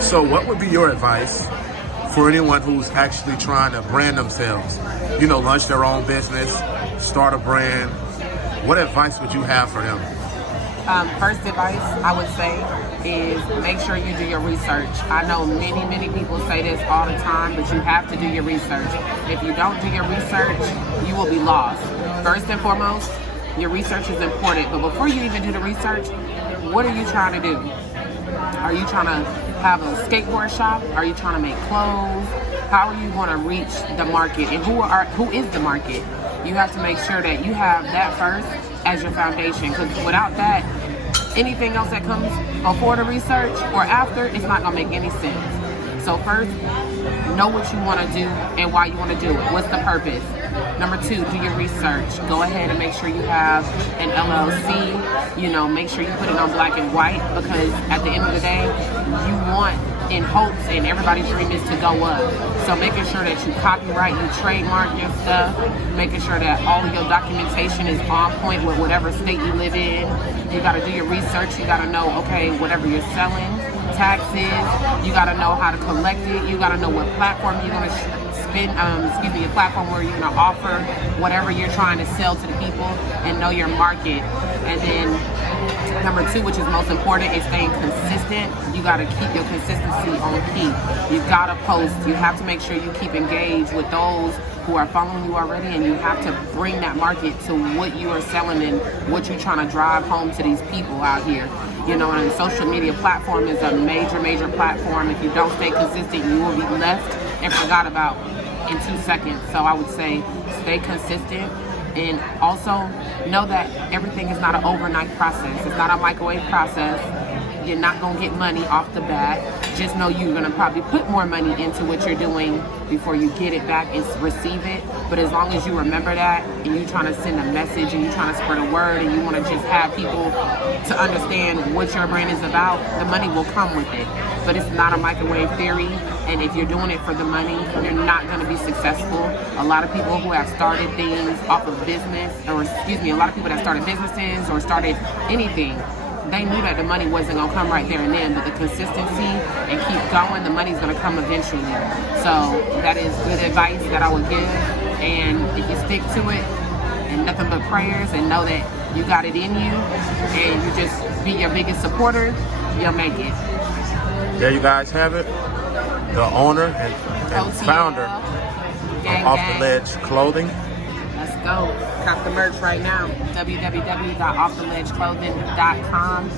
So what would be your advice for anyone who's actually trying to brand themselves? You know, launch their own business, start a brand. What advice would you have for them? First advice I would say is make sure you do your research. I know many people say this all the time, but you have to do your research. If you don't do your research, you will be lost. First and foremost, your research is important, but before you even do the research, what are you trying to do? Are you trying to have a skateboard shop? Are you trying to make clothes? How are you going to reach the market, and who is the market? You have to make sure that you have that first as your foundation, because without that, anything else that comes before the research or after, it's not going to make any sense. So first, know what you want to do and why you want to do it. What's the purpose? Number two, do your research. Go ahead and make sure you have an LLC. You know, make sure you put it on black and white, because at the end of the day, you want, in hopes, and everybody's dream is to go up. So making sure that you copyright, you trademark your stuff, making sure that all of your documentation is on point with whatever state you live in. You got to do your research. You got to know, okay, whatever you're selling, taxes, you got to know how to collect it. You got to know what platform you're going to spend, a platform where you're going to offer whatever you're trying to sell to the people, and know your market. And then number two, which is most important, is staying consistent. You got to keep your consistency on key. You got to post. You have to make sure you keep engaged with those who are following you already, and you have to bring that market to what you are selling and what you're trying to drive home to these people out here. You know, and social media platform is a major platform. If you don't stay consistent, you will be left and forgot about in 2 seconds. So I would say stay consistent. And also know that everything is not an overnight process. It's not a microwave process. You're not going to get money off the bat. Just know you're going to probably put more money into what you're doing before you get it back and receive it. But as long as you remember that, and you're trying to send a message, and you're trying to spread a word, and you want to just have people to understand what your brand is about, the money will come with it. But it's not a microwave theory. And if you're doing it for the money, you're not going to be successful. A lot of people who have started things off of business, or a lot of people that started businesses or started anything, they knew that the money wasn't going to come right there and then, but the consistency and keep going, the money's going to come eventually. So that is good advice that I would give. And if you stick to it, and nothing but prayers, and know that you got it in you, and you just be your biggest supporter, you'll make it. There you guys have it. The owner and founder of OffTheLedgeClothing. Let's go. Cop the merch right now. www.OffTheLedgeClothing.com.